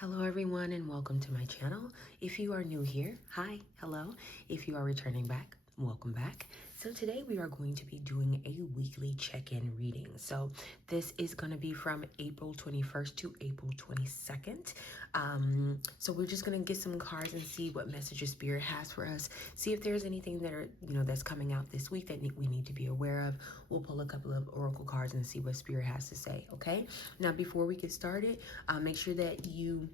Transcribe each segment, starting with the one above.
Hello everyone and welcome to my channel. If you are new here, hi, hello. If you are returning back, welcome back. So today we are going to be doing a weekly check-in reading. So this is going to be from April 21st to April 22nd. So we're just going to get some cards and see what messages Spirit has for us. See if there's anything that are, that's coming out this week that we need to be aware of. We'll pull a couple of oracle cards and see what Spirit has to say, okay? Now, before we get started, make sure that you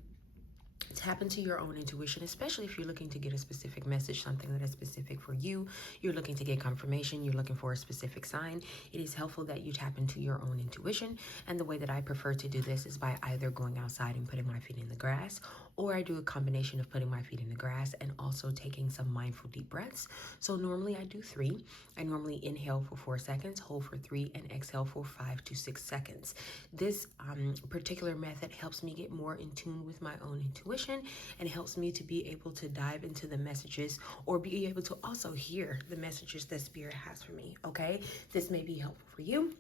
tap into your own intuition, especially if you're looking to get a specific message, something that is specific for you. You're looking to get confirmation. You're looking for a specific sign. It is helpful that you tap into your own intuition. And the way that I prefer to do this is by either going outside and putting my feet in the grass, or I do a combination of putting my feet in the grass and also taking some mindful deep breaths. So normally I do 3. I normally inhale for 4 seconds, hold for 3, and exhale for 5 to 6 seconds. This particular method helps me get more in tune with my own intuition, and helps me to be able to dive into the messages, or be able to also hear the messages that Spirit has for me, okay? This may be helpful for you.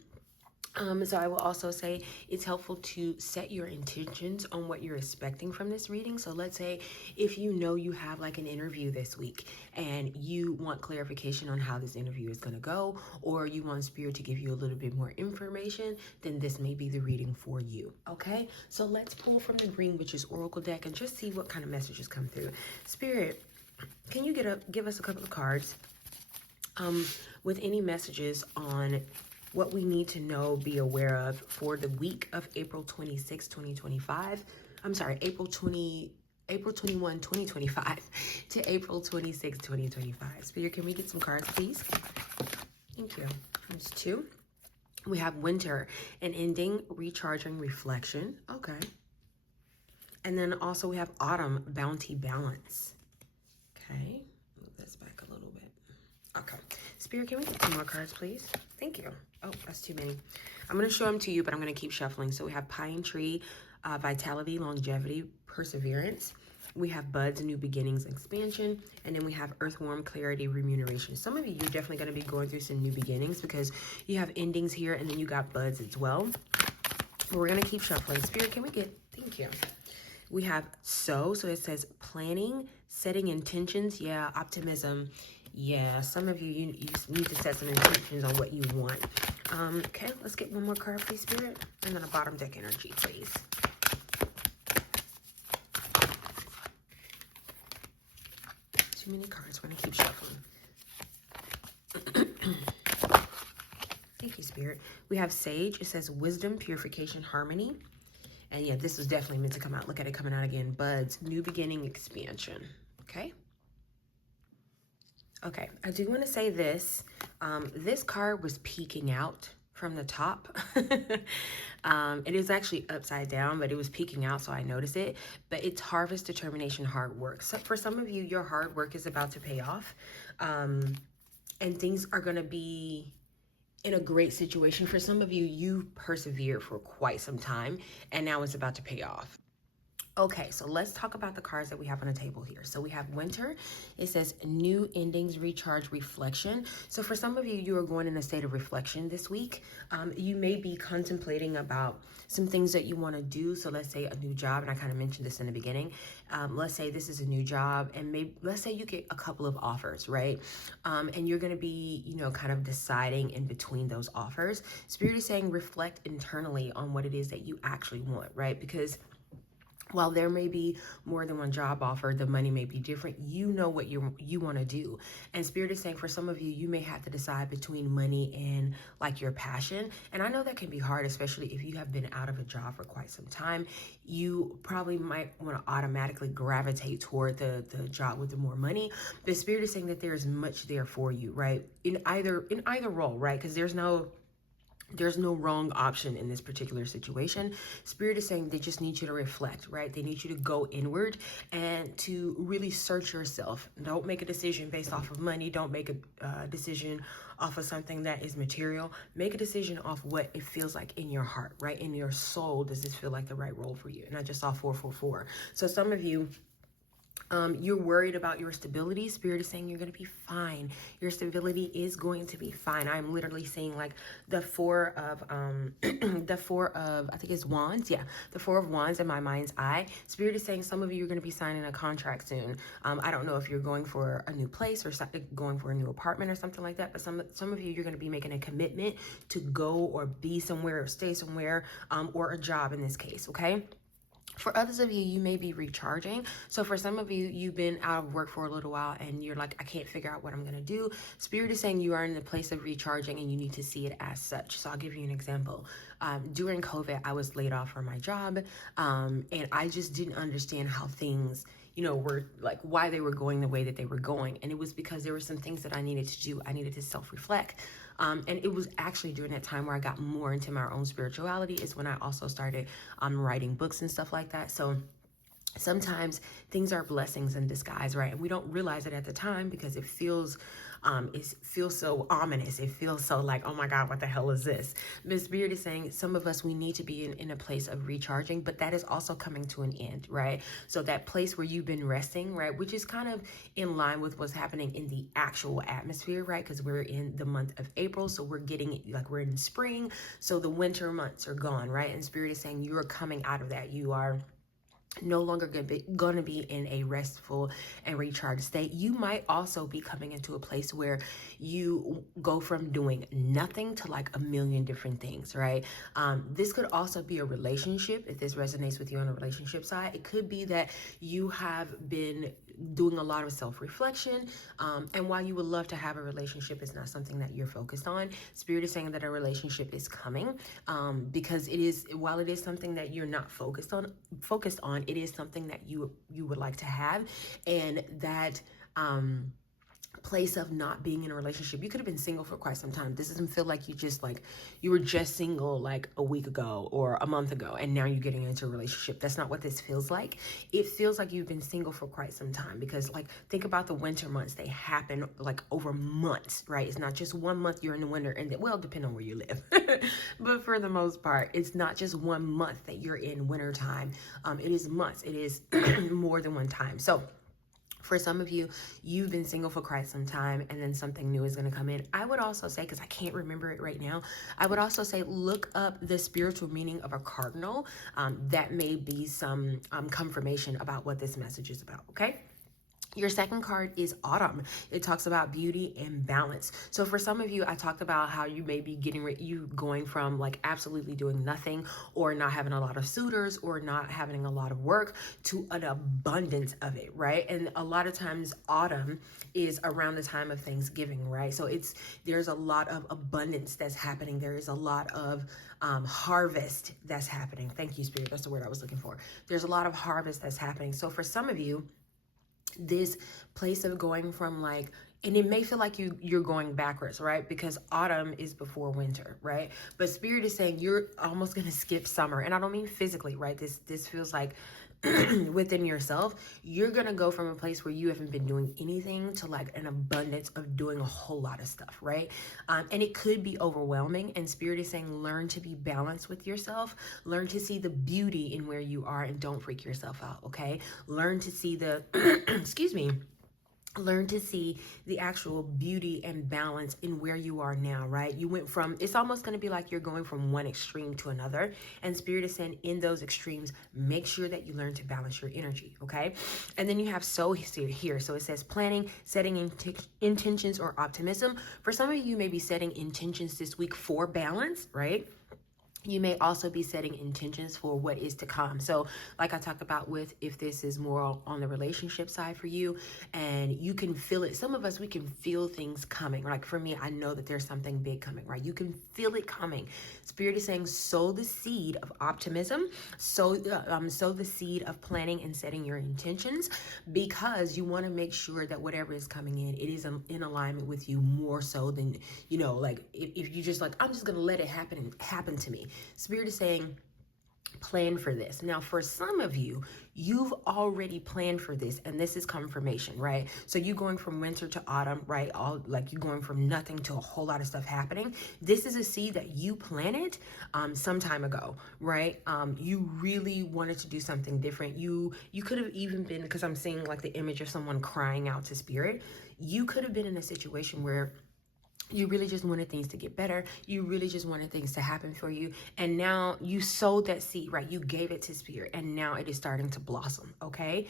So I will also say it's helpful to set your intentions on what you're expecting from this reading. So let's say if you know you have like an interview this week and you want clarification on how this interview is going to go, or you want Spirit to give you a little bit more information, then this may be the reading for you, okay? So let's pull from the Green Witch's Oracle deck and just see what kind of messages come through. Spirit, can you give us a couple of cards with any messages on what we need to know, be aware of for the week of April 26, 2025. I'm sorry, April 21, 2025 to April 26, 2025. Spirit, can we get some cards, please? Thank you. There's 2. We have Winter, an ending, recharging, reflection. Okay. And then also we have Autumn, bounty, balance. Okay. Move this back a little bit. Okay. Spirit, can we get 2 more cards, please? Thank you. Oh, that's too many. I'm going to show them to you, but I'm going to keep shuffling. So we have Pine Tree, vitality, longevity, perseverance. We have Buds, new beginnings, expansion. And then we have Earthworm, clarity, remuneration. Some of you, you're definitely going to be going through some new beginnings because you have endings here and then you got Buds as well. But we're going to keep shuffling. Spirit, can we get, thank you. We have so it says planning, setting intentions. Yeah, optimism. Yeah, some of you need to set some intentions on what you want. Okay, let's get 1 more card, please, Spirit. And then a bottom deck energy, please. Too many cards. We're going to keep shuffling. Thank you, Spirit. We have Sage. It says wisdom, purification, harmony. And yeah, this was definitely meant to come out. Look at it coming out again. Buds, new beginning, expansion. Okay. Okay, I do want to say this. This card was peeking out from the top. It is actually upside down, but it was peeking out, so I noticed it. But it's harvest, determination, hard work. So for some of you, your hard work is about to pay off. And things are going to be in a great situation. For some of you, you've persevered for quite some time, and now it's about to pay off. Okay, so let's talk about the cards that we have on the table here. So we have Winter. It says new endings, recharge, reflection. So for some of you, you are going in a state of reflection this week. You may be contemplating about some things that you want to do. So let's say a new job, and I kind of mentioned this in the beginning. Let's say this is a new job, and maybe let's say you get a couple of offers, right? And you're going to be, kind of deciding in between those offers. Spirit is saying reflect internally on what it is that you actually want, right? Because while there may be more than one job offer, the money may be different. You know what you want to do. And Spirit is saying for some of you, you may have to decide between money and like your passion. And I know that can be hard, especially if you have been out of a job for quite some time. You probably might want to automatically gravitate toward the job with the more money. But Spirit is saying that there is much there for you, right? In either role, right? Because there's no wrong option in this particular situation. Spirit is saying they just need you to reflect, right? They need you to go inward and to really search yourself. Don't make a decision based off of money. Don't make a decision off of something that is material. Make a decision off what it feels like in your heart, right? In your soul, does this feel like the right role for you? And I just saw 444. So some of you, You're worried about your stability. Spirit is saying you're going to be fine. Your stability is going to be fine. I'm literally seeing like the four of the four of, I think it's wands. Yeah, the four of wands in my mind's eye. Spirit is saying some of you are going to be signing a contract soon. I don't know if you're going for a new place or going for a new apartment or something like that, but some of you, you're going to be making a commitment to go or be somewhere or stay somewhere, or a job in this case. Okay. For others of you, you may be recharging. So for some of you, you've been out of work for a little while and you're like, I can't figure out what I'm going to do. Spirit is saying you are in the place of recharging and you need to see it as such. So I'll give you an example. During COVID, I was laid off from my job, and I just didn't understand how things, were like, why they were going the way that they were going. And it was because there were some things that I needed to do. I needed to self-reflect. And it was actually during that time where I got more into my own spirituality is when I also started writing books and stuff like that. So sometimes things are blessings in disguise, right? And we don't realize it at the time because it feels so ominous. It feels so like, oh my God, what the hell is this? Miss Spirit is saying some of us, we need to be in a place of recharging, but that is also coming to an end, right? So that place where you've been resting, right? Which is kind of in line with what's happening in the actual atmosphere, right? Because we're in the month of April. So we're getting like we're in spring. So the winter months are gone, right? And Spirit is saying you are coming out of that. You are no longer going to be in a restful and recharged state. You might also be coming into a place where you go from doing nothing to like a million different things, right? This could also be a relationship. If this resonates with you on the relationship side, it could be that you have been doing a lot of self-reflection, and while you would love to have a relationship, it's not something that you're focused on. Spirit is saying that a relationship is coming, because it is, while it is something that you're not focused on, it is something that you would like to have. And that place of not being in a relationship, you could have been single for quite some time. This doesn't feel like you were just single like a week ago or a month ago and now you're getting into a relationship. That's not what this feels like. It feels like you've been single for quite some time, because like think about the winter months. They happen like over months, right? It's not just 1 month you're in the winter, and well, depending on where you live. But for the most part, it's not just 1 month that you're in winter time. It is months. It is more than one time. So for some of you, you've been single for quite some time, and then something new is going to come in. I would also say, because I can't remember it right now, I would also say look up the spiritual meaning of a cardinal. That may be some confirmation about what this message is about, okay? Your second card is autumn. It talks about beauty and balance. So for some of you, I talked about how you may be going from like absolutely doing nothing or not having a lot of suitors or not having a lot of work to an abundance of it, right? And a lot of times autumn is around the time of Thanksgiving, right? So there's a lot of abundance that's happening. There is a lot of harvest that's happening. Thank you, Spirit. That's the word I was looking for. There's a lot of harvest that's happening. So for some of you, this place of going from like, and it may feel like you're going backwards, right? Because autumn is before winter, right? But Spirit is saying you're almost going to skip summer. And I don't mean physically, right? This feels like within yourself, you're going to go from a place where you haven't been doing anything to like an abundance of doing a whole lot of stuff, right? And it could be overwhelming. And Spirit is saying, learn to be balanced with yourself. Learn to see the beauty in where you are and don't freak yourself out, okay? Learn to see the, excuse me, learn to see the actual beauty and balance in where you are now, right? You went from, it's almost going to be like you're going from one extreme to another. And Spirit is saying in those extremes, make sure that you learn to balance your energy, okay? And then you have soul here. So it says planning, setting intentions or optimism. For some of you may be setting intentions this week for balance, right? You may also be setting intentions for what is to come. So like I talked about with, if this is more on the relationship side for you and you can feel it. Some of us, we can feel things coming. Like for me, I know that there's something big coming, right? You can feel it coming. Spirit is saying, sow the seed of optimism. Sow the seed of planning and setting your intentions, because you want to make sure that whatever is coming in, it is in alignment with you more so than, like if you just like, I'm just going to let it happen to me. Spirit is saying, plan for this. Now, for some of you, you've already planned for this, and this is confirmation, right? So you going from winter to autumn, right? All like you going from nothing to a whole lot of stuff happening. This is a seed that you planted some time ago, right? You really wanted to do something different. You could have even been, because I'm seeing like the image of someone crying out to spirit. You could have been in a situation where you really just wanted things to get better. You really just wanted things to happen for you. And now you sowed that seed, right? You gave it to spirit, and now it is starting to blossom, okay?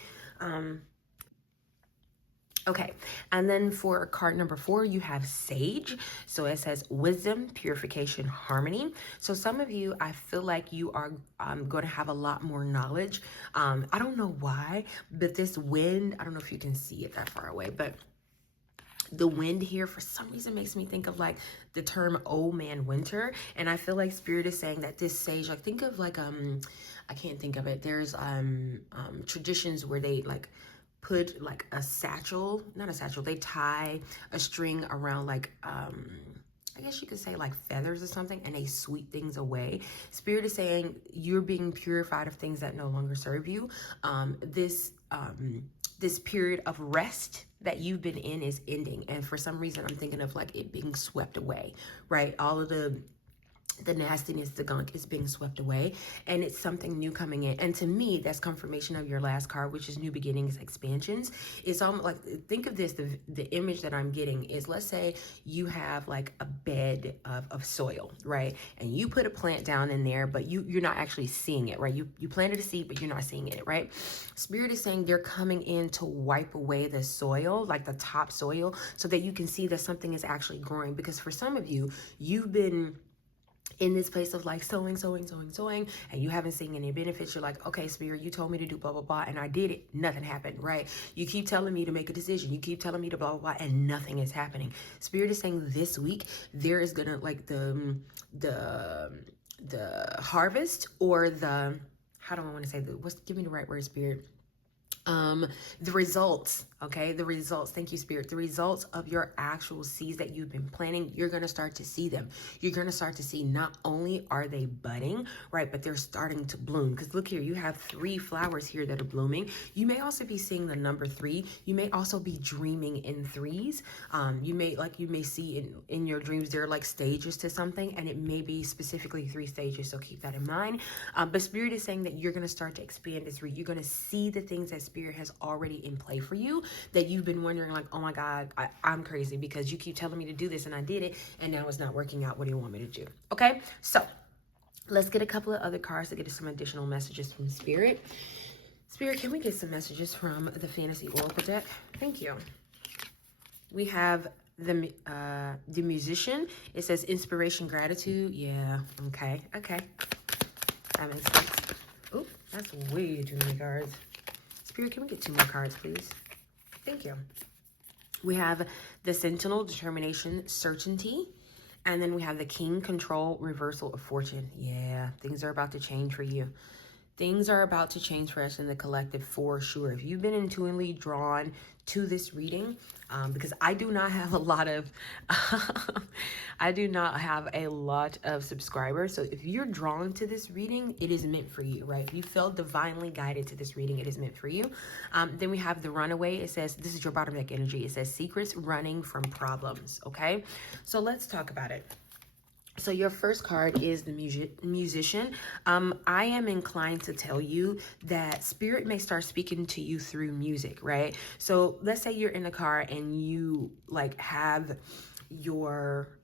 Okay, and then for card number 4, you have Sage. So it says wisdom, purification, harmony. So some of you, I feel like you are going to have a lot more knowledge. I don't know why, but this wind, I don't know if you can see it that far away, but the wind here for some reason makes me think of like the term old man winter. And I feel like spirit is saying that this sage, like think of like I can't think of it, there's traditions where they like put like a satchel, not a satchel, they tie a string around like I guess you could say like feathers or something, and they sweep things away. Spirit is saying you're being purified of things that no longer serve you. This period of rest that you've been in is ending, and for some reason I'm thinking of like it being swept away, right? All of the nastiness, the gunk is being swept away, and it's something new coming in. And to me, that's confirmation of your last card, which is new beginnings, expansions. It's almost like, think of this, the image that I'm getting is, let's say you have like a bed of soil, right? And you put a plant down in there, but you're not actually seeing it, right? You planted a seed, but you're not seeing it, right? Spirit is saying they're coming in to wipe away the soil, like the top soil, so that you can see that something is actually growing. Because for some of you, you've been in this place of like sowing, and you haven't seen any benefits. You're like, okay, spirit, you told me to do blah, blah, blah, and I did it. Nothing happened, right? You keep telling me to make a decision. You keep telling me to blah, blah, blah, and nothing is happening. Spirit is saying this week, there is gonna like the harvest, or the, how do I want to say that? Give me the right word, spirit. The results, okay, the results, thank you, spirit, the results of your actual seeds that you've been planting, you're going to start to see them. You're going to start to see, not only are they budding, right, but they're starting to bloom. Because look here, you have 3 flowers here that are blooming. You may also be seeing the number 3. You may also be dreaming in 3s. You may see in your dreams, there are like stages to something, and it may be specifically 3 stages, so keep that in mind. But spirit is saying that you're going to start to expand this read. You're going to see the things that spirit has already in play for you, that you've been wondering like, oh my God, I'm crazy because you keep telling me to do this and I did it, and now it's not working out. What do you want me to do? Okay, so let's get a couple of other cards to get us some additional messages from spirit. Spirit, can we get some messages from the Fantasy Oracle deck? Thank you. We have the Musician. It says inspiration, gratitude. Yeah, okay. That makes sense. Oop, that's way too many cards. Spirit, can we get 2 more cards, please? Thank you. We have the Sentinel, determination, certainty. And then we have the King, control, reversal of fortune. Yeah, things are about to change for you. Things are about to change for us in the collective for sure. If you've been intuitively drawn to this reading, because I do not have a lot of subscribers. So if you're drawn to this reading, it is meant for you, right? If you felt divinely guided to this reading, it is meant for you. Then we have the Runaway. It says, this is your bottom deck energy. It says secrets running from problems. Okay, so let's talk about it. So your first card is the Musician. I am inclined to tell you that spirit may start speaking to you through music, right? So let's say you're in the car and you like have your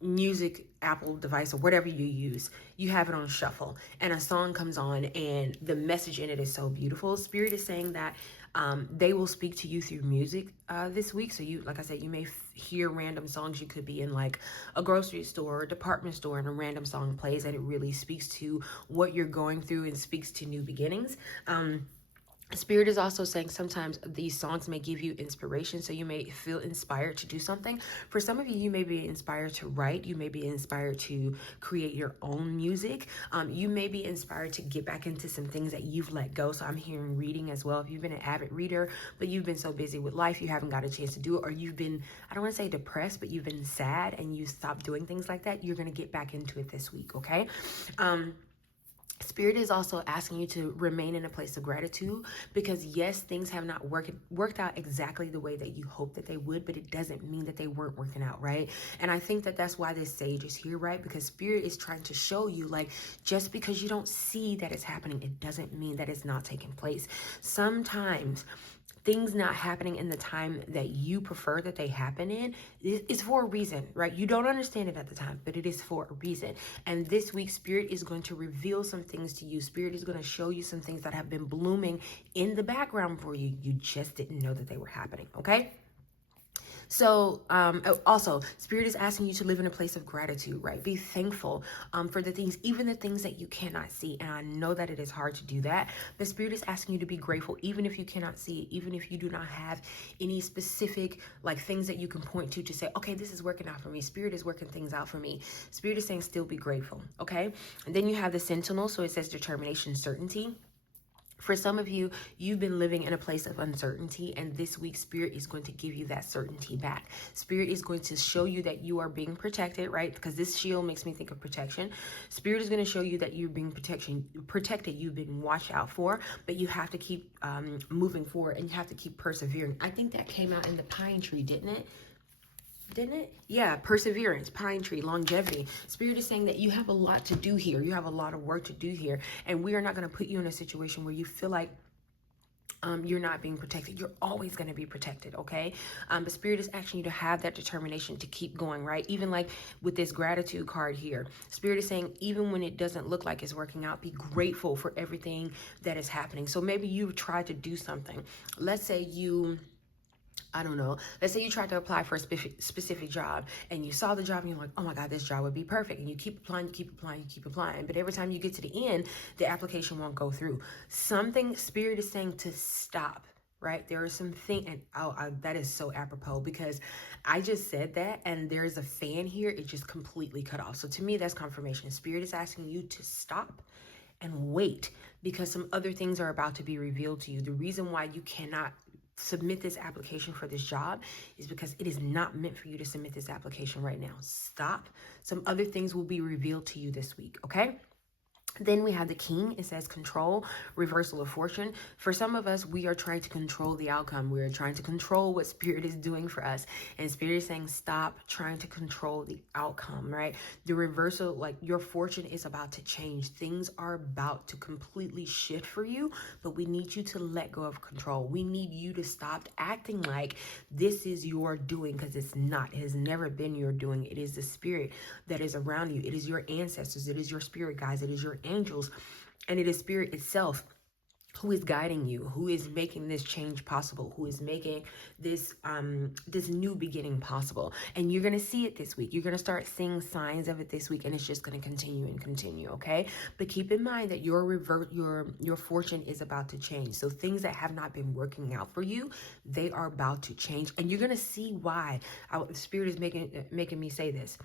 music Apple device or whatever you use, you have it on shuffle, and a song comes on and the message in it is so beautiful. Spirit is saying that they will speak to you through music this week. So you, like I said, you may hear random songs. You could be in like a grocery store or department store and a random song plays and it really speaks to what you're going through and speaks to new beginnings. Spirit is also saying sometimes these songs may give you inspiration, so you may feel inspired to do something. For some of you, you may be inspired to write. You may be inspired to create your own music. You may be inspired to get back into some things that you've let go. So I'm hearing reading as well. If you've been an avid reader, but you've been so busy with life, you haven't got a chance to do it, or you've been, I don't want to say depressed, but you've been sad and you stopped doing things like that, you're going to get back into it this week, okay? Spirit is also asking you to remain in a place of gratitude, because yes, things have not worked out exactly the way that you hoped that they would, but it doesn't mean that they weren't working out, right? And I think that that's why this sage is here, right? Because Spirit is trying to show you, like, just because you don't see that it's happening, it doesn't mean that it's not taking place. Sometimes things not happening in the time that you prefer that they happen in is for a reason, right? You don't understand it at the time, but it is for a reason. And this week, Spirit is going to reveal some things to you. Spirit is going to show you some things that have been blooming in the background for you. You just didn't know that they were happening, okay? So also, Spirit is asking you to live in a place of gratitude, right? Be thankful for the things, even the things that you cannot see. And I know that it is hard to do that, but Spirit is asking you to be grateful, even if you cannot see it, even if you do not have any specific like things that you can point to say, okay, this is working out for me. Spirit is working things out for me. Spirit is saying still be grateful, okay? And then you have the Sentinel. So it says determination, certainty. For some of you, you've been living in a place of uncertainty, and this week, Spirit is going to give you that certainty back. Spirit is going to show you that you are being protected, right? Because this shield makes me think of protection. Spirit is going to show you that you're being protected, you've been watched out for, but you have to keep moving forward, and you have to keep persevering. I think that came out in the pine tree, didn't it? Yeah, perseverance, pine tree, longevity. Spirit is saying that you have a lot to do here. You have a lot of work to do here. And we are not going to put you in a situation where you feel like you're not being protected. You're always going to be protected, okay? But Spirit is asking you to have that determination to keep going, right? Even like with this gratitude card here, Spirit is saying even when it doesn't look like it's working out, be grateful for everything that is happening. So maybe you've tried to do something. Let's say I don't know. Let's say you tried to apply for a specific job, and you saw the job and you're like, oh my God, this job would be perfect. And you keep applying, you keep applying, you keep applying. But every time you get to the end, the application won't go through. Something Spirit is saying to stop, right? There are some things, and that is so apropos, because I just said that and there's a fan here. It just completely cut off. So to me, that's confirmation. Spirit is asking you to stop and wait, because some other things are about to be revealed to you. The reason why you cannot submit this application for this job is because it is not meant for you to submit this application right now. Stop. Some other things will be revealed to you this week, okay? Then we have the King. It says control, reversal of fortune. For some of us, we are trying to control the outcome. We are trying to control what Spirit is doing for us. And Spirit is saying, stop trying to control the outcome, right? The reversal, like your fortune is about to change. Things are about to completely shift for you, but we need you to let go of control. We need you to stop acting like this is your doing, because it's not. It has never been your doing. It is the Spirit that is around you. It is your ancestors. It is your spirit guides. It is your angels, and it is Spirit itself who is guiding you, who is making this change possible, who is making this this new beginning possible. And you're going to see it this week. You're going to start seeing signs of it this week, and it's just going to continue and continue, okay? But keep in mind that your fortune is about to change. So things that have not been working out for you, they are about to change, and you're going to see why. Spirit is making me say this.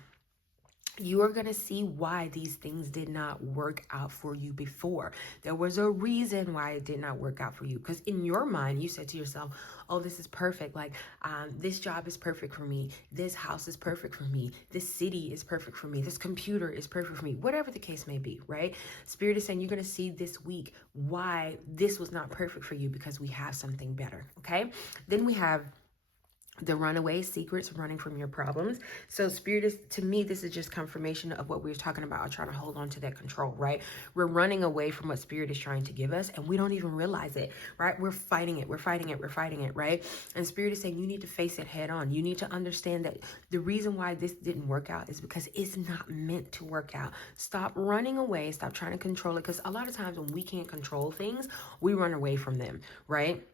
You are going to see why these things did not work out for you before. There was a reason why it did not work out for you. Because in your mind, you said to yourself, oh, this is perfect. Like, this job is perfect for me. This house is perfect for me. This city is perfect for me. This computer is perfect for me. Whatever the case may be, right? Spirit is saying you're going to see this week why this was not perfect for you, because we have something better, okay? Then we have the runaway, secrets, running from your problems. So Spirit is, to me, this is just confirmation of what we were talking about, trying to hold on to that control, right? We're running away from what Spirit is trying to give us, and we don't even realize it, right? We're fighting it, right? And Spirit is saying you need to face it head on. You need to understand that the reason why this didn't work out is because it's not meant to work out. Stop running away. Stop trying to control it, because a lot of times when we can't control things, we run away from them, right?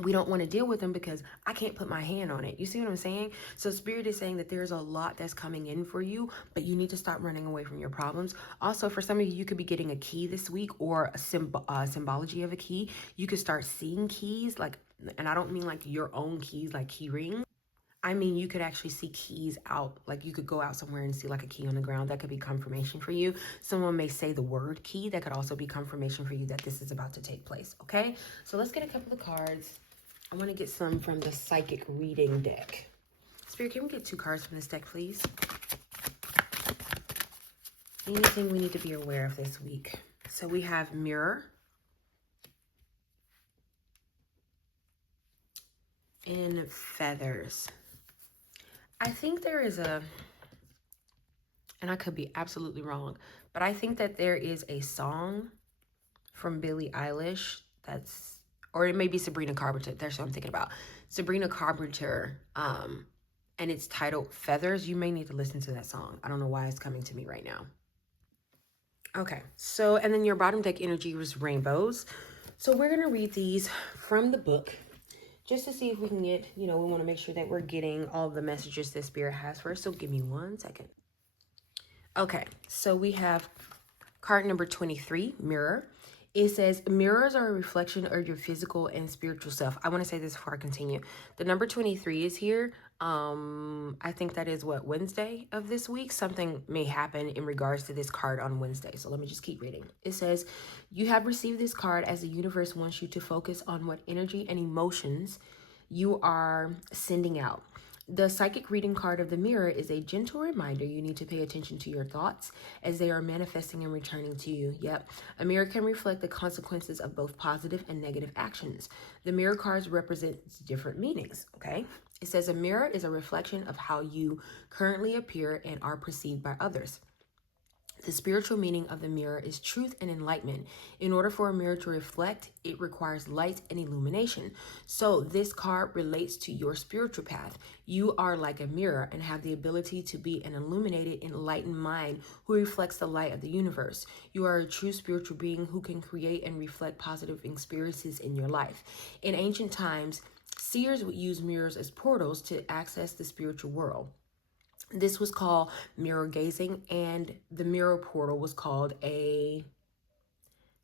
We don't want to deal with them because I can't put my hand on it. You see what I'm saying? So Spirit is saying that there's a lot that's coming in for you, but you need to stop running away from your problems. Also, for some of you, you could be getting a key this week, or a symbology of a key. You could start seeing keys, like, and I don't mean like your own keys, like key rings. I mean, you could actually see keys out. Like, you could go out somewhere and see like a key on the ground. That could be confirmation for you. Someone may say the word key. That could also be confirmation for you that this is about to take place. Okay, so let's get a couple of cards. I want to get some from the psychic reading deck. Spirit, can we get 2 cards from this deck, please? Anything we need to be aware of this week? So we have mirror and feathers. I think there is a, and I could be absolutely wrong, but I think that there is a song from Billie Eilish that's, or it may be Sabrina Carpenter. That's what I'm thinking about. Sabrina Carpenter, and it's titled Feathers. You may need to listen to that song. I don't know why it's coming to me right now. Okay, so, and then your bottom deck energy was rainbows. So we're going to read these from the book just to see if we can get, we want to make sure that we're getting all the messages that Spirit has for us. So give me 1 second. Okay, so we have card number 23, mirror. It says, mirrors are a reflection of your physical and spiritual self. I want to say this before I continue. The number 23 is here. I think that is what, Wednesday of this week? Something may happen in regards to this card on Wednesday. So let me just keep reading. It says, you have received this card as the universe wants you to focus on what energy and emotions you are sending out. The psychic reading card of the mirror is a gentle reminder you need to pay attention to your thoughts as they are manifesting and returning to you. Yep. A mirror can reflect the consequences of both positive and negative actions. The mirror cards represent different meanings, okay? It says a mirror is a reflection of how you currently appear and are perceived by others. The spiritual meaning of the mirror is truth and enlightenment. In order for a mirror to reflect, it requires light and illumination. So this card relates to your spiritual path. You are like a mirror and have the ability to be an illuminated, enlightened mind who reflects the light of the universe. You are a true spiritual being who can create and reflect positive experiences in your life. In ancient times, seers would use mirrors as portals to access the spiritual world. This was called mirror gazing, and the mirror portal was called a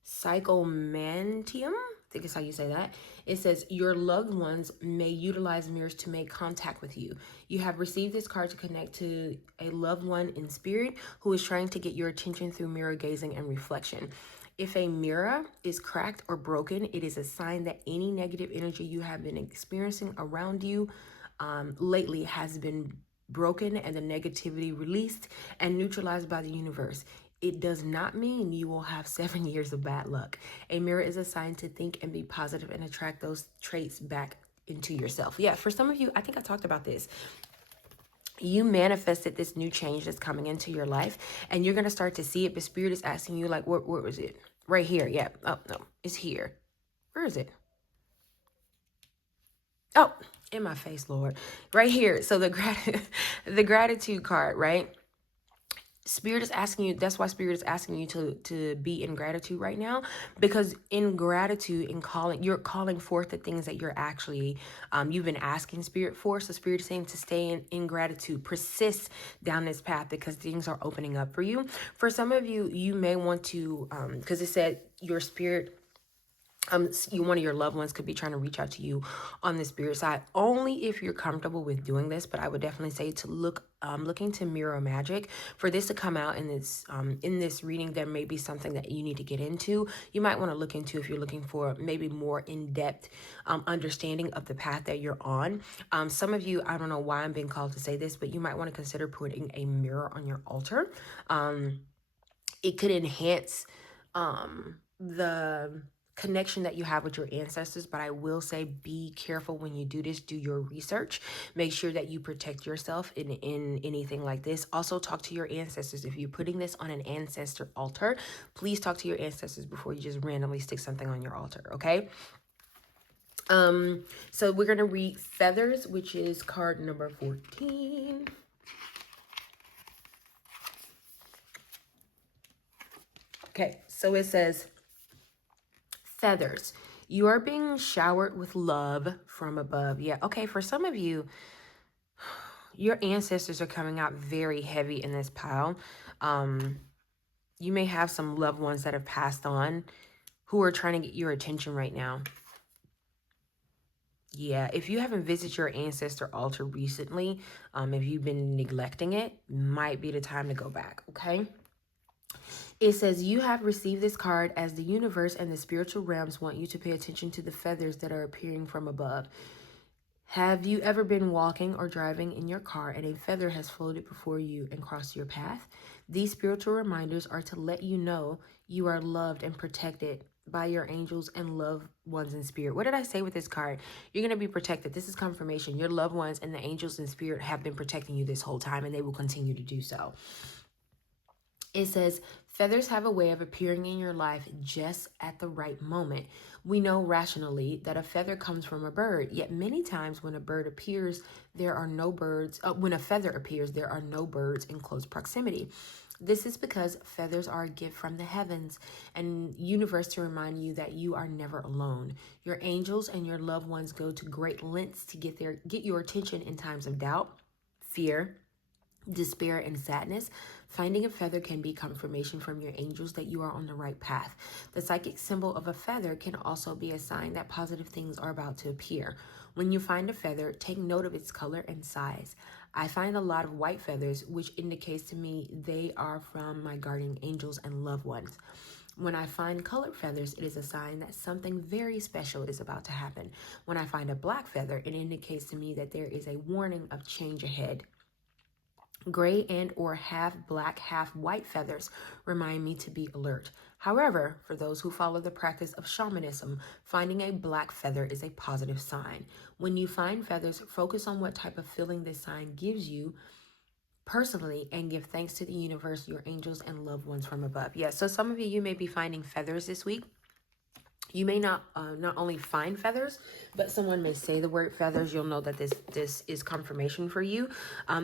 psychomantium. I think is how you say that. It says your loved ones may utilize mirrors to make contact with you. You have received this card to connect to a loved one in spirit who is trying to get your attention through mirror gazing and reflection. If a mirror is cracked or broken, it is a sign that any negative energy you have been experiencing around you lately has been broken and the negativity released and neutralized by the universe. It does not mean you will have 7 years of bad luck. A mirror is a sign to think and be positive and attract those traits back into yourself. Yeah, for some of you, I think I talked about this. You manifested this new change that's coming into your life and you're going to start to see it, but Spirit is asking you like, where was it? Right here. Yeah. Oh, no, it's here. Where is it? Oh, in my face, Lord. Right here. So the gratitude card, right? Spirit is asking you, that's why Spirit is asking you to be in gratitude right now, because in gratitude, you're calling forth the things that you're actually, you've been asking Spirit for. So Spirit is saying to stay in gratitude, persist down this path because things are opening up for you. For some of you, you may want to, because it said your spirit, one of your loved ones could be trying to reach out to you on the spirit side, only if you're comfortable with doing this. But I would definitely say to look into mirror magic for this to come out in this reading. There may be something that you need to get into. You might want to look into if you're looking for maybe more in-depth understanding of the path that you're on. Some of you, I don't know why I'm being called to say this, but you might want to consider putting a mirror on your altar. It could enhance the connection that you have with your ancestors, but I will say be careful when you do this. Do your research. Make sure that you protect yourself in anything like this. Also talk to your ancestors. If you're putting this on an ancestor altar, please talk to your ancestors before you just randomly stick something on your altar, okay? So we're gonna read feathers, which is card number 14. Okay, so it says, feathers. You are being showered with love from above. Yeah, okay, for some of you, your ancestors are coming out very heavy in this pile. You may have some loved ones that have passed on who are trying to get your attention right now. Yeah, if you haven't visited your ancestor altar recently, if you've been neglecting it, might be the time to go back, okay? It says, you have received this card as the universe and the spiritual realms want you to pay attention to the feathers that are appearing from above. Have you ever been walking or driving in your car and a feather has floated before you and crossed your path? These spiritual reminders are to let you know you are loved and protected by your angels and loved ones in spirit. What did I say with this card? You're going to be protected. This is confirmation. Your loved ones and the angels in spirit have been protecting you this whole time, and they will continue to do so. It says, feathers have a way of appearing in your life just at the right moment. We know rationally that a feather comes from a bird, yet many times when a bird appears, there are no birds. When a feather appears, there are no birds in close proximity. This is because feathers are a gift from the heavens and universe to remind you that you are never alone. Your angels and your loved ones go to great lengths to get your attention in times of doubt, fear, despair, and sadness. Finding a feather can be confirmation from your angels that you are on the right path. The psychic symbol of a feather can also be a sign that positive things are about to appear. When you find a feather, take note of its color and size. I find a lot of white feathers, which indicates to me they are from my guardian angels and loved ones. When I find colored feathers, it is a sign that something very special is about to happen. When I find a black feather, it indicates to me that there is a warning of change ahead. Gray and or half black, half white feathers remind me to be alert. However, for those who follow the practice of shamanism, finding a black feather is a positive sign. When you find feathers, focus on what type of feeling this sign gives you personally and give thanks to the universe, your angels, and loved ones from above. Yeah, so some of you may be finding feathers this week. You may not only find feathers, but someone may say the word feathers. You'll know that this is confirmation for you.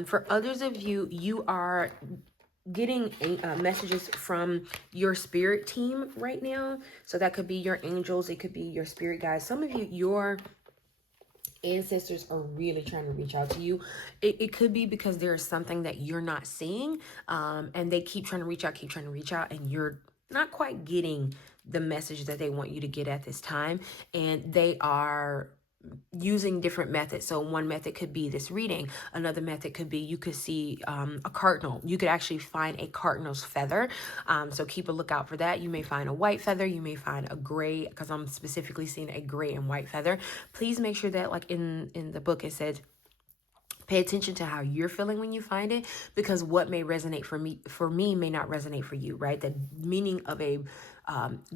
For others of you, you are getting messages from your spirit team right now. So that could be your angels. It could be your spirit guides. Some of you, your ancestors are really trying to reach out to you. It could be because there is something that you're not seeing, and they keep trying to reach out, and you're not quite getting the message that they want you to get at this time. And they are using different methods. So one method could be this reading. Another method could be you could see a cardinal. You could actually find a cardinal's feather. So keep a lookout for that. You may find a white feather. You may find a gray, because I'm specifically seeing a gray and white feather. Please make sure that, like in the book, it said, pay attention to how you're feeling when you find it, because what may resonate for me may not resonate for you, right? The meaning of a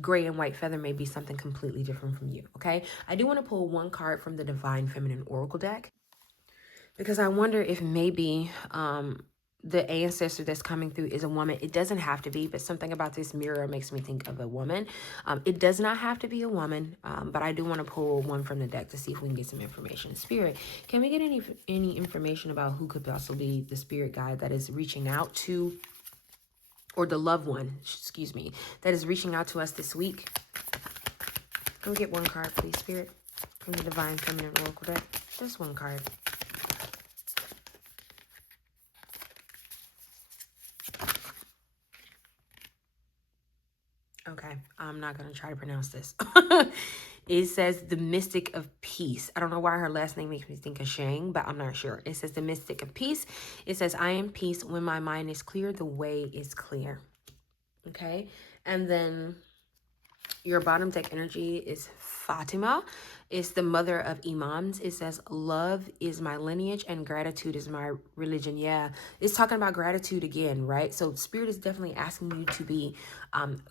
gray and white feather may be something completely different from you, okay? I do want to pull one card from the Divine Feminine Oracle deck, because I wonder if maybe the ancestor that's coming through is a woman. It doesn't have to be, but something about this mirror makes me think of a woman. It does not have to be a woman, but I do want to pull one from the deck to see if we can get some information. Spirit, can we get any information about who could possibly be the spirit guide that is reaching out to, or the loved one, excuse me, that is reaching out to us this week? Can we get one card, please, Spirit, from the Divine Feminine Oracle deck? Just one card. Okay, I'm not going to try to pronounce this. It says the Mystic of Peace. I don't know why her last name makes me think of Shang, but I'm not sure. It says the Mystic of Peace. It says, I am peace. When my mind is clear, the way is clear. Okay, and then your bottom deck energy is Fatima. It's the mother of imams. It says, love is my lineage and gratitude is my religion. Yeah, it's talking about gratitude again, right? So Spirit is definitely asking you to be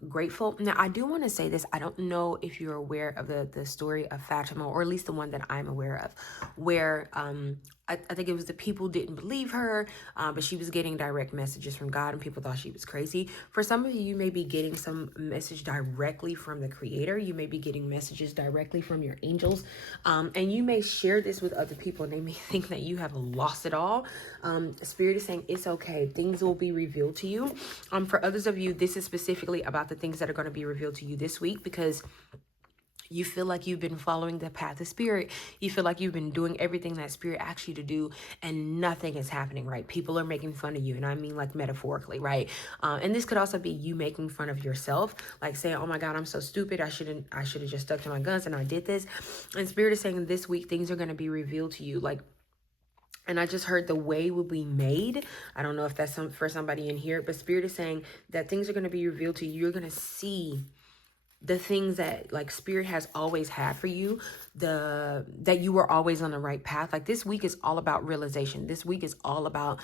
grateful. Now, I do want to say this. I don't know if you're aware of the story of Fatima, or at least the one that I'm aware of, where I think it was the people didn't believe her, but she was getting direct messages from God and people thought she was crazy. For some of you, you may be getting some message directly from the Creator. You may be getting messages directly from your angels. And you may share this with other people and they may think that you have lost it all. Spirit is saying it's okay. Things will be revealed to you. For others of you, this is specifically about the things that are going to be revealed to you this week, because you feel like you've been following the path of Spirit. You feel like you've been doing everything that Spirit asks you to do and nothing is happening, right? People are making fun of you, and I mean like metaphorically, right? And this could also be you making fun of yourself, like saying, oh my God, I'm so stupid. I should have just stuck to my guns and I did this. And Spirit is saying this week things are going to be revealed to you. Like, and I just heard the way will be made. I don't know if that's for somebody in here, but Spirit is saying that things are going to be revealed to you. You're going to see the things that like spirit has always had for you, that you were always on the right path. Like this week is all about realization. This week is all about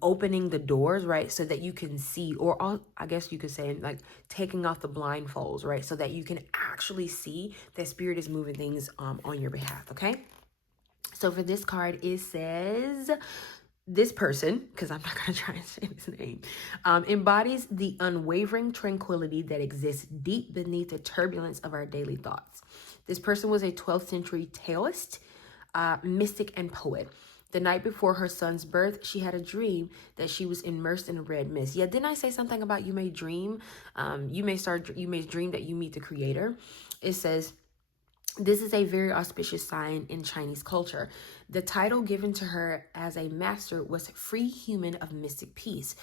opening the doors, right? So that you can see, or all, I guess you could say like taking off the blindfolds, right? So that you can actually see that spirit is moving things on your behalf, okay? So for this card, it says this person, because I'm not going to try and say his name, embodies the unwavering tranquility that exists deep beneath the turbulence of our daily thoughts. This person was a 12th century Taoist, mystic, and poet. The night before her son's birth, she had a dream that she was immersed in a red mist. Yeah, didn't I say something about you may dream? You may dream that you meet the creator. It says, this is a very auspicious sign in Chinese culture. The title given to her as a master was Free Human of Mystic Peace.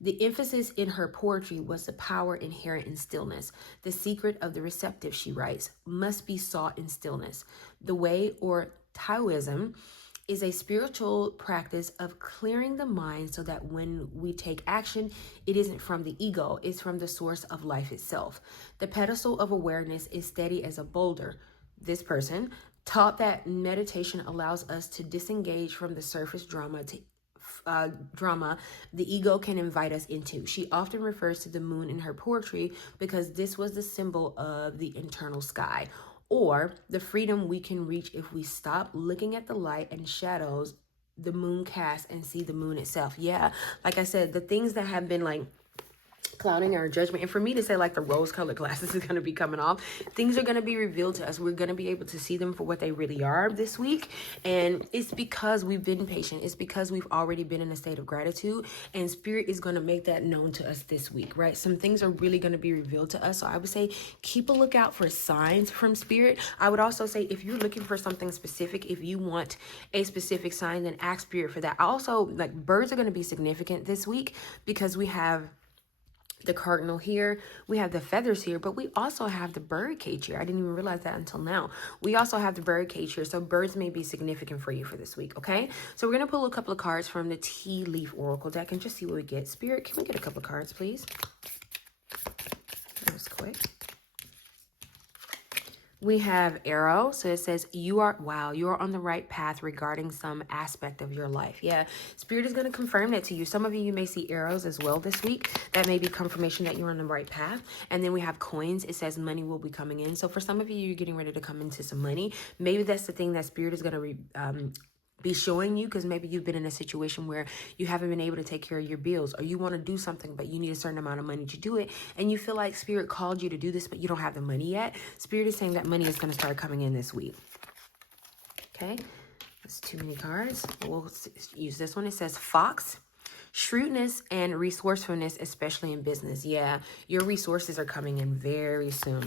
The emphasis in her poetry was the power inherent in stillness. The secret of the receptive, she writes, must be sought in stillness. The way, or Taoism, is a spiritual practice of clearing the mind so that when we take action, it isn't from the ego, it's from the source of life itself. The pedestal of awareness is steady as a boulder. This person taught that meditation allows us to disengage from the surface drama the ego can invite us into. She often refers to the moon in her poetry because this was the symbol of the internal sky, or the freedom we can reach if we stop looking at the light and shadows the moon casts and see the moon itself. Yeah, like I said, the things that have been like clouding our judgment, and for me to say like the rose-colored glasses is going to be coming off, things are going to be revealed to us. We're going to be able to see them for what they really are this week, and it's because we've been patient. It's because we've already been in a state of gratitude, and spirit is going to make that known to us this week, right? Some things are really going to be revealed to us. So I would say keep a lookout for signs from spirit. I would also say if you're looking for something specific, if you want a specific sign, then ask spirit for that. Also, like, birds are going to be significant this week because we have the cardinal here, we have the feathers here, but we also have the bird cage here. I didn't even realize that until now. We also have the bird cage here, so birds may be significant for you for this week, okay? So we're going to pull a couple of cards from the tea leaf oracle deck and just see what we get. Spirit, can we get a couple of cards, please? That was quick. We have arrow. So it says you are on the right path regarding some aspect of your life. Yeah, spirit is going to confirm that to you. Some of you may see arrows as well this week. That may be confirmation that you're on the right path. And then we have coins. It says money will be coming in. So for some of you, you're getting ready to come into some money. Maybe that's the thing that spirit is going to be showing you, because maybe you've been in a situation where you haven't been able to take care of your bills, or you want to do something but you need a certain amount of money to do it, and you feel like spirit called you to do this but you don't have the money yet. Spirit is saying that money is going to start coming in this week. Okay, that's too many cards. We'll use this one. It says fox, shrewdness and resourcefulness, especially in business. Yeah, your resources are coming in very soon.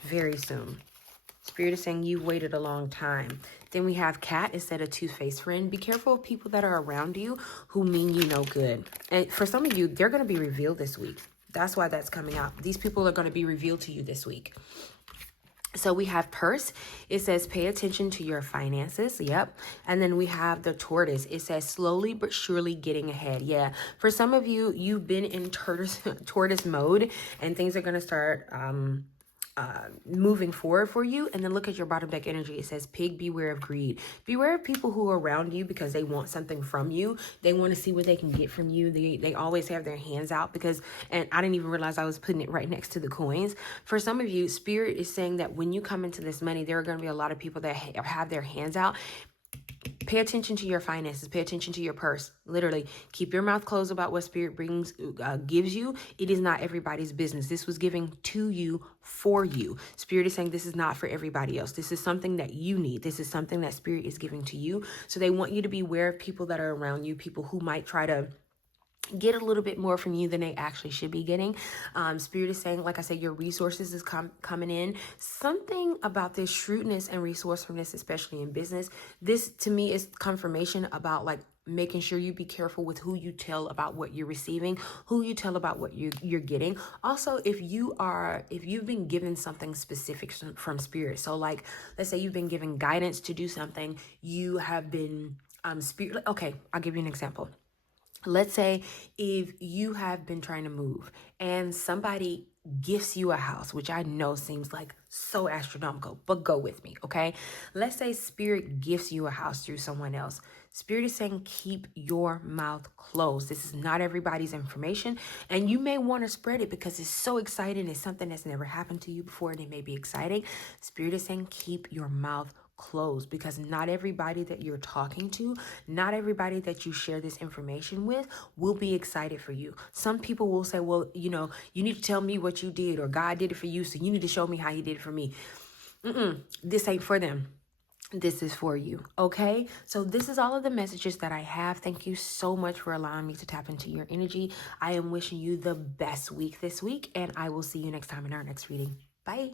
Very soon. Spirit is saying you've waited a long time. Then we have cat instead of two-faced friend. Be careful of people that are around you who mean you no good. And for some of you, they're going to be revealed this week. That's why that's coming out. These people are going to be revealed to you this week. So we have purse. It says pay attention to your finances. Yep. And then we have the tortoise. It says slowly but surely getting ahead. Yeah. For some of you, you've been in tortoise mode, and things are going to start moving forward for you. And then look at your bottom deck energy. It says pig, beware of greed. Beware of people who are around you because they want something from you. They want to see what they can get from you. They always have their hands out because, and I didn't even realize I was putting it right next to the coins. For some of you, spirit is saying that when you come into this money, there are going to be a lot of people that have their hands out. Pay attention to your finances. Pay attention to your purse. Literally, keep your mouth closed about what spirit gives you. It is not everybody's business. This was given to you for you. Spirit is saying this is not for everybody else. This is something that you need. This is something that spirit is giving to you. So they want you to be aware of people that are around you, people who might try to get a little bit more from you than they actually should be getting. Spirit is saying, like I said, your resources is coming in. Something about this shrewdness and resourcefulness, especially in business. This to me is confirmation about like making sure you be careful with who you tell about what you're receiving, who you tell about what you're getting. Also, if you've been given something specific from spirit. So like, let's say you've been given guidance to do something, you have been spirit. Okay, I'll give you an example. Let's say if you have been trying to move and somebody gifts you a house, which I know seems like so astronomical, but go with me, okay? Let's say Spirit gifts you a house through someone else. Spirit is saying keep your mouth closed. This is not everybody's information, and you may want to spread it because it's so exciting. It's something that's never happened to you before, and it may be exciting. Spirit is saying keep your mouth closed, because not everybody that you're talking to, not everybody that you share this information with will be excited for you. Some people will say, well, you need to tell me what you did, or God did it for you, so you need to show me how he did it for me. This ain't for them. This is for you, okay? So this is all of the messages that I have. Thank you so much for allowing me to tap into your energy. I am wishing you the best week this week, and I will see you next time in our next reading. Bye.